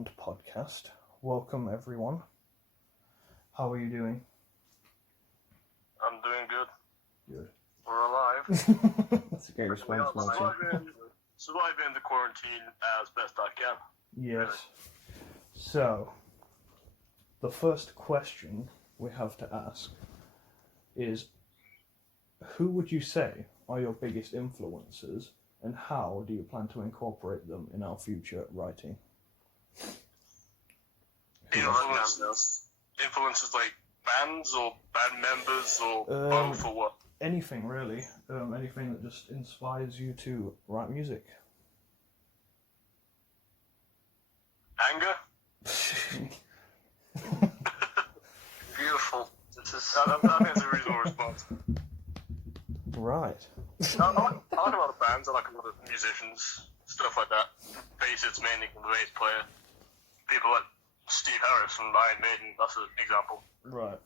Band Podcast. Welcome, everyone. How are you doing? I'm doing good. Good. We're alive. That's a great response, Martin. Surviving the quarantine as best I can. Yes. So, the first question we have to ask is, who would you say are your biggest influences, and how do you plan to incorporate them in our future writing? Influences like bands or band members or both or what? Anything really. Anything that just inspires you to write music. Anger? Beautiful. I think that's a reasonable response. Right. I like a lot of bands, I like a lot of musicians, stuff like that. Bassists mainly, the bass player. People like Steve Harris from Iron Maiden, that's an example. Right.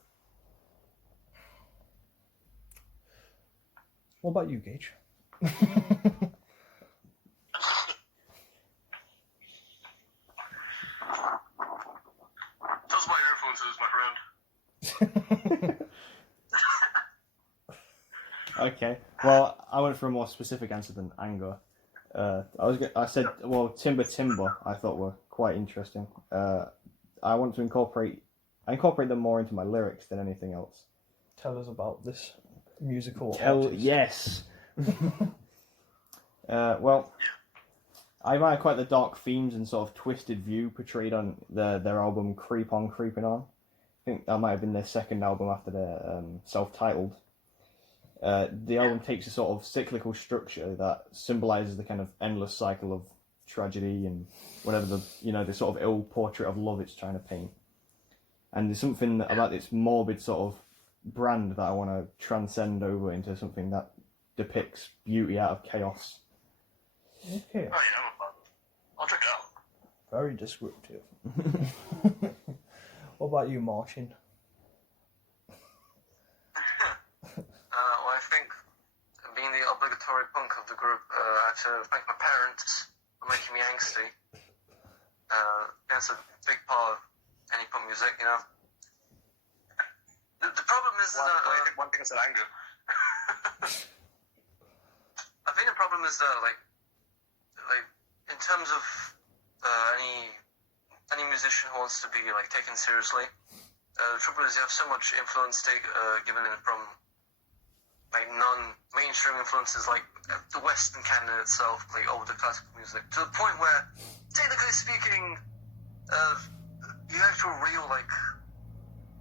What about you, Gage? Tell us about your influences, my friend. Okay. Well, I went for a more specific answer than anger. I said, Timber. I thought were quite interesting. I want to incorporate them more into my lyrics than anything else. Tell us about this musical artist. Yes. Well, I admire quite the dark themes and sort of twisted view portrayed on their album Creep On, Creeping On. I think that might have been their second album after their self-titled. The album takes a sort of cyclical structure that symbolises the kind of endless cycle of tragedy and whatever the sort of ill portrait of love it's trying to paint. And there's something about this morbid sort of brand that I want to transcend over into something that depicts beauty out of chaos. Okay. Oh yeah, I'll check it out. Very descriptive. What about you, Martin? Well, I think, being the obligatory punk of the group, I have to thank my parents for making me angsty. That's a big part of any punk music, you know. The problem is that... one thing is that anger. I think the problem is that, like in terms of any musician who wants to be, like, taken seriously, the trouble is you have so much influence given in from, like, non-mainstream influences, like the Western canon itself, like older classical music, to the point where, technically speaking, the actual real, like,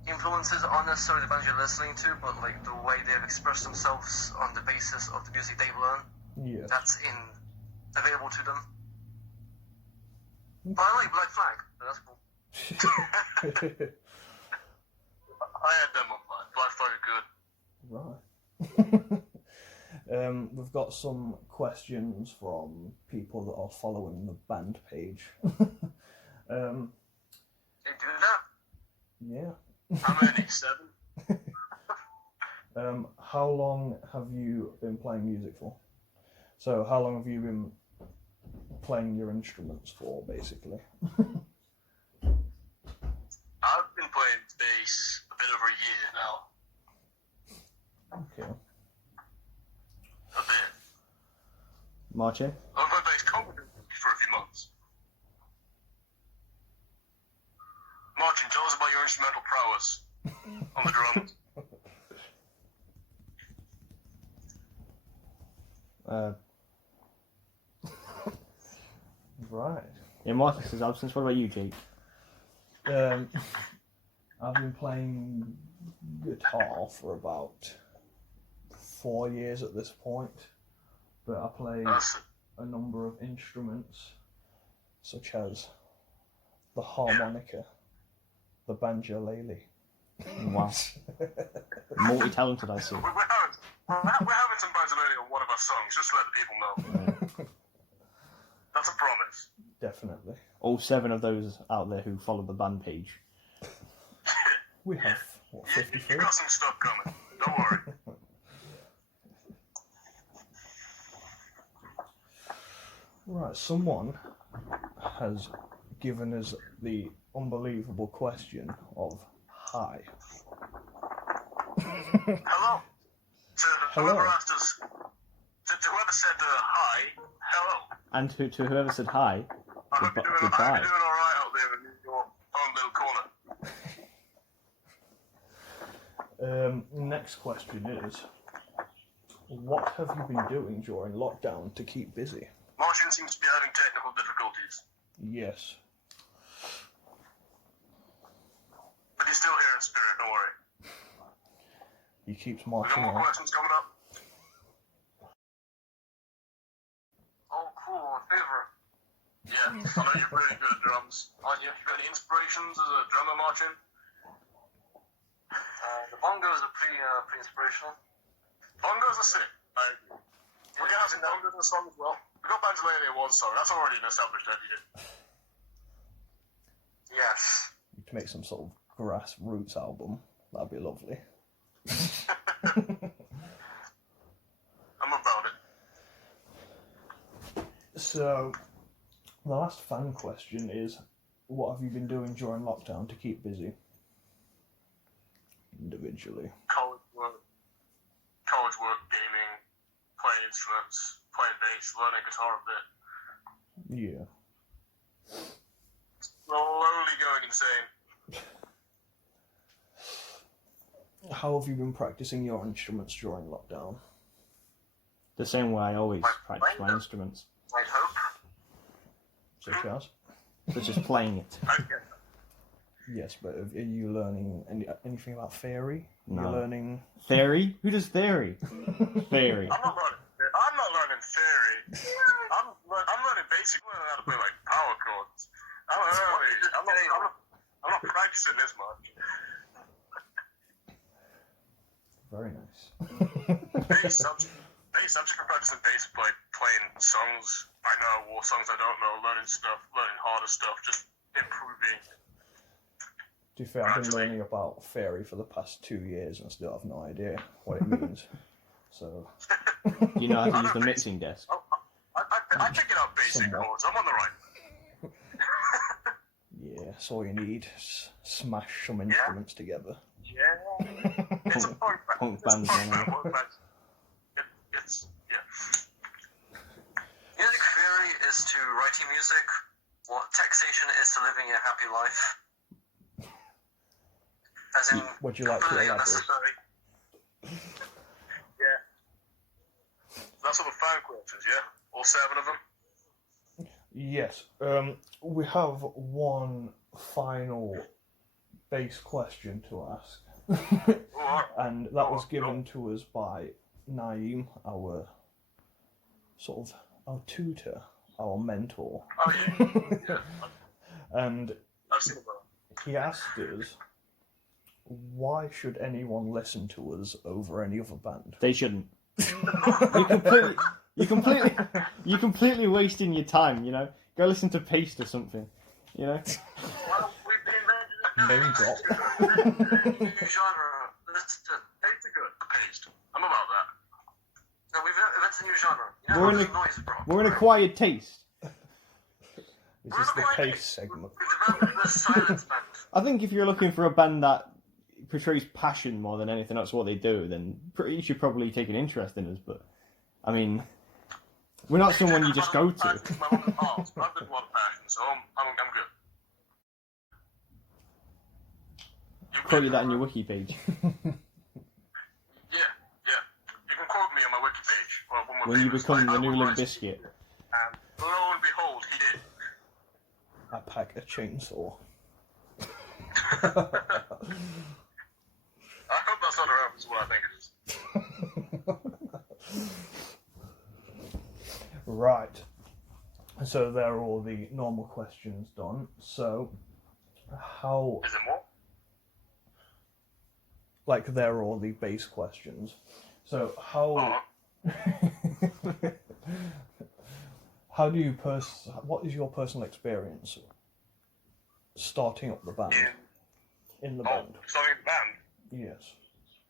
influences aren't necessarily the bands you're listening to, but, like, the way they've expressed themselves on the basis of the music they've learned. Yeah. That's available to them. But I like Black Flag, so that's cool. I had them on mine. Black Flag are good. Right. We've got some questions from people that are following the band page. They do that? Yeah. How many? 7? How long have you been playing music for? So, how long have you been playing your instruments for, basically? I've been playing bass a bit over a year now. Okay. A bit. Martin? I've played bass competent for a few months. Martin, tell us about your instrumental prowess on the drums. Right. In Marcus's absence, what about you, Jake? I've been playing guitar for about 4 years at this point, but I play a number of instruments, such as the harmonica, the banjolele. Wow. Multi-talented, I see. We're having some banjolele on one of our songs, just to let the people know. That's a promise. Definitely. All 7 of those out there who follow the band page. We have, 53? You got some stuff coming. Don't worry. Right, someone has given us the unbelievable question of hi. Hello. To Hello. whoever asked us, to whoever said hi, hello. And to whoever said hi, I hope you're doing goodbye. alright out there in your own little corner. Next question is, what have you been doing during lockdown to keep busy? Martian seems to be having technical difficulties, Yes. but he's still here in spirit, don't worry. He keeps We got marching more on. questions coming up. Oh, cool, favorite. Yeah, I know you're really good at drums. Aren't you? Got any inspirations as a drummer, Martin? The bongos are pretty inspirational. Bongos are sick. We're gonna have some bongos in the song as well. We got Banjolene in one song. That's already an established idea. Yes. To make some sort of grassroots album. That'd be lovely. I'm about it. So, the last fan question is, what have you been doing during lockdown to keep busy? Individually. College work, gaming, playing instruments, playing bass, learning guitar a bit. Yeah. Slowly going insane. How have you been practicing your instruments during lockdown? the same way I always practice my instruments, I'd hope. Such as? such as playing it. Yes, but are you learning anything about theory? No. You're learning... Theory? Who does theory? Theory. I'm not learning theory. I'm learning basic. I'm learning how to play like power chords. I'm not practicing this much. Very nice. Bass. I'm just practicing bass, like playing songs I know or songs I don't know, learning harder stuff, just improving. To be fair, I've been learning about theory for the past 2 years and still have no idea what it means. So... Do you know how to use the mixing desk? I figured out basic Somewhat. chords. I'm on the right. Yeah, that's all you need. Smash some instruments together. Yeah. It's a punk band. Punk It's a band, punk yeah. band. It's Music theory is to writing music. What taxation is to living a happy life. As in, Would you like to completely elaborate? unnecessary. Yeah. That's all the fan questions, yeah? All 7 of them? Yes. We have one final base question to ask. And that was given to us by Naeem, our tutor, our mentor. Oh, yeah. And I've seen it, bro. he asked us, why should anyone listen to us over any other band? They shouldn't. You're completely wasting your time. You know, go listen to Paste or something. You know. Well, we've been Name drop. New genre. Let's Paste are good. Paste. I'm about that. No, we've invented a new genre. You know We're how in the noise from? We're an acquired taste. This is the pace segment. We developed the silence band. I think if you're looking for a band that portrays passion more than anything else what they do, then you should probably take an interest in us. But I mean, we're not someone you just go to. I've been one of passion, so I'm good. Quote you that on your wiki page. Yeah. You can quote me on my wiki page. Or one of my When you favorites, become like the new Albert Limp Rice. Bizkit. And lo and behold, he did. I pack a chainsaw. I hope that's not around, is what I think it is. Right. So there are all the normal questions done. So, how... Is it more? Like, there are all the base questions. So, how... How do you what is your personal experience starting up the band? In the band? Starting the band? Yes.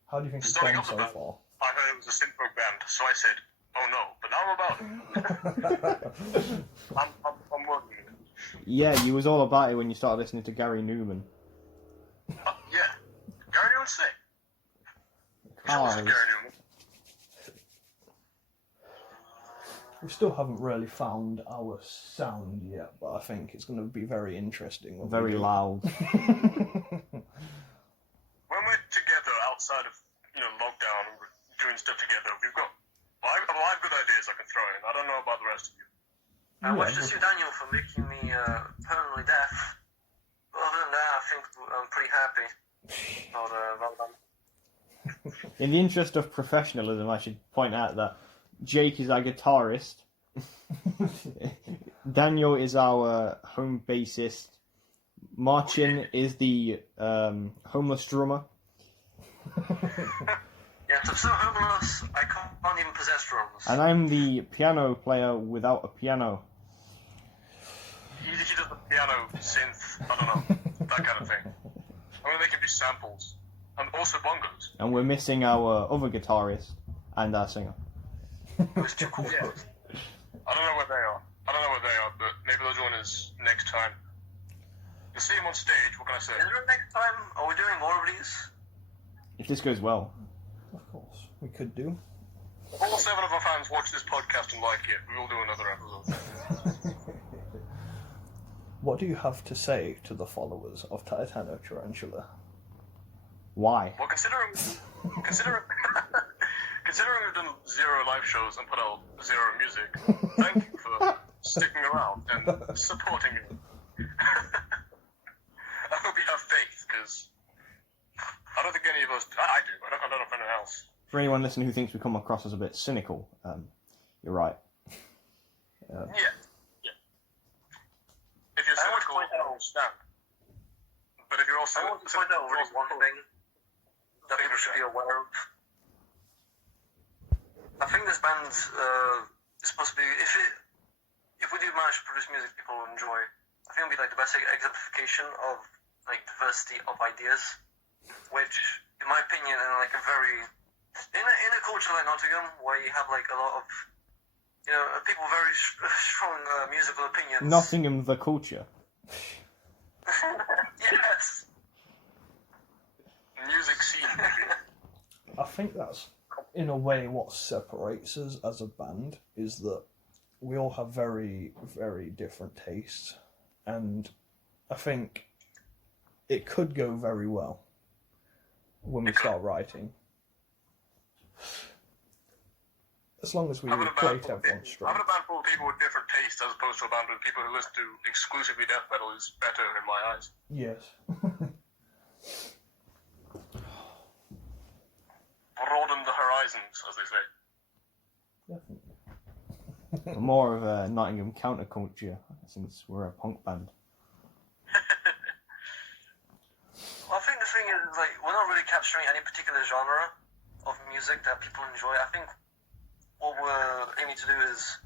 How do you think it's Starting gone up the so band? far? I heard it was a synth-punk band, so I said, oh no, but now I'm about it. I'm working it. Yeah, you was all about it when you started listening to Gary Newman. Yeah. Gary Newman's sick. Cars. Gary Newman. We still haven't really found our sound yet, but I think it's going to be very interesting. Very loud. When we're together outside of lockdown and we're doing stuff together, I've got ideas I can throw in. I don't know about the rest of you. I wish to sue Daniel for making me permanently deaf. But other than that, I think I'm pretty happy. Well done. In the interest of professionalism, I should point out that Jake is our guitarist. Daniel is our home bassist. Marcin is the homeless drummer. Yeah, I'm so homeless, I can't even possess drums. And I'm the piano player without a piano. He does the piano, synth, I don't know, that kind of thing. I'm going to make him do samples. And also bongos. And we're missing our other guitarist and our singer. It was too cool. Yeah. I don't know where they are. But maybe they'll join us next time. You'll see him on stage, what can I say? Is there next time? Are we doing more of these? If this goes well. Of course, we could do. If all 7 of our fans watch this podcast and like it, we will do another episode. What do you have to say to the followers of Titanotarantula? Why? Well, considering we've done 0 live shows and put out 0 music, thank you for sticking around and supporting me. I hope you have faith, because I don't think any of us... I do. I don't know if anyone else. For anyone listening who thinks we come across as a bit cynical, you're right. Yeah. If you're cynical, I understand. But if you're also... I want to point out really one thing that people should be aware of. I think this band is supposed to be... If we do manage to produce music people will enjoy, I think it'll be like the best exemplification of like diversity of ideas, which, in my opinion, in like a very... In a culture like Nottingham, where you have like a lot of, people with very strong musical opinions. Nottingham, the culture. Yes. Music scene. I think that's, in a way, what separates us as a band, is that we all have very, very different tastes, and I think it could go very well when we start writing. As long as we equate everyone's strengths. Having a band full of people with different tastes as opposed to a band with people who listen to exclusively death metal is better in my eyes. Yes. Broaden the horizons, as they say. Definitely. More of a Nottingham counterculture, since we're a punk band. Well, I think the thing is, like, we're not really capturing any particular genre of music that people enjoy. I think what we're aiming to do is,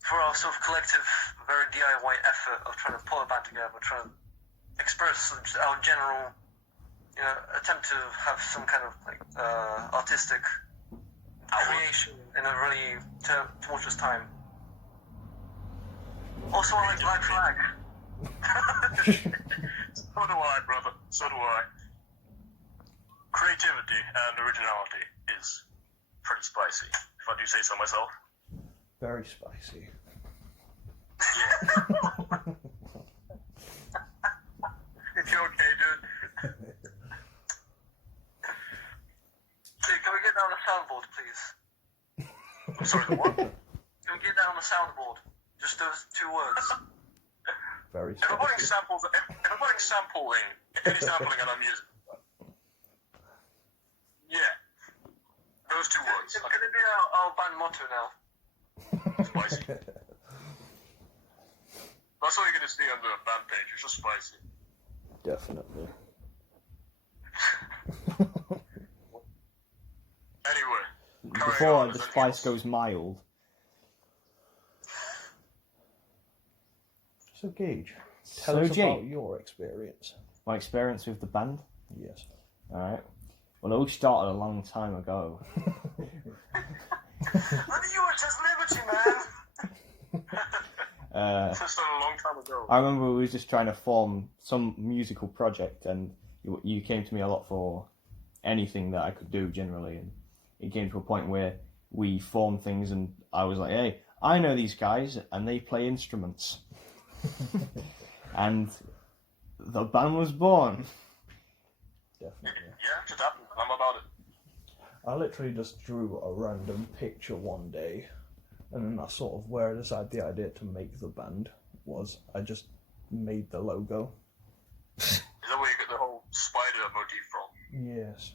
for our sort of collective, very DIY effort of trying to pull a band together, trying to express our general, attempt to have some kind of like artistic creation in a really tumultuous time. Also, I like Black Flag. So do I, brother. So do I. Creativity and originality is pretty spicy, if I do say so myself. Very spicy. You okay, dude? Dude, can we get down the soundboard, please? I'm sorry, the what? Can we get down the soundboard? Just those 2 words. Very If I'm putting spicy. sampling, any sampling on our music. Yeah. Those 2 words. Can it be our band motto now? Spicy. That's all you're going to see on the band page. It's just spicy. Definitely. Anyway. carry Before on, the is there spice anything goes mild. So, Gage, tell So, us Jake, about your experience. my experience with the band. Yes. Alright. Well, it all started a long time ago. None of you are just liberty, man. This was done a long time ago. I remember we were just trying to form some musical project, and you came to me a lot for anything that I could do generally, and it came to a point where we formed things, and I was like, hey, I know these guys, and they play instruments. And the band was born. Definitely. Yeah, it just happened. I'm about it. I literally just drew a random picture one day, and then that's sort of where I decided the idea to make the band was. I just made the logo. Is that where you get the whole spider motif from? Yes.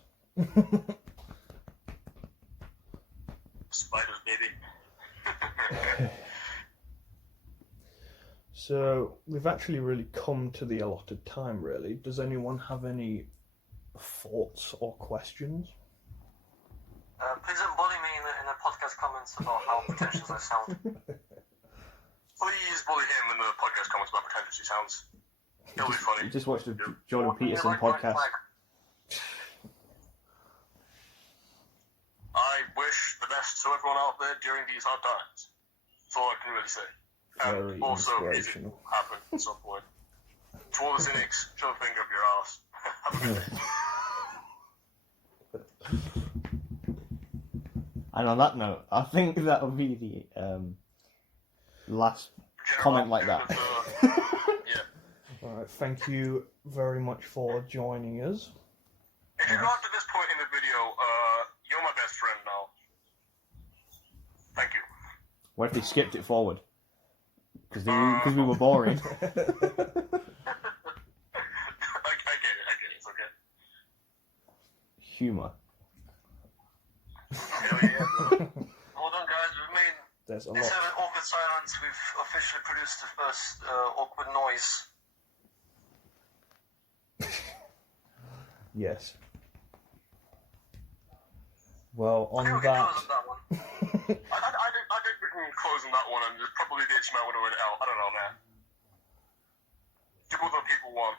Spiders, baby. So, we've actually really come to the allotted time, really. Does anyone have any thoughts or questions? Please don't bully me in the podcast comments about how pretentious I sound. Please bully him in the podcast comments about pretentious he sounds. It'll be funny. You just watched the Jordan Peterson podcast. I wish the best to everyone out there during these hard times. That's all I can really say. And Very also, music inspirational. will happen at some point. To all the cynics, shove a finger up your ass. Have a good day. And on that note, I think that'll be the last comment like that. Yeah. Alright, thank you very much for joining us. If you got to this point in the video, you're my best friend now. Thank you. What if they skipped it forward? Because we were boring. I get it, it's okay. Humour. Hell yeah. Hold on, guys. We've made There's a instead lot. of an awkward silence, we've officially produced the first awkward noise. Yes. Well, on I think we that. can close on that one. I think we can close on that one and just probably ditch him out when we're out. I don't know, man. Do what the people want.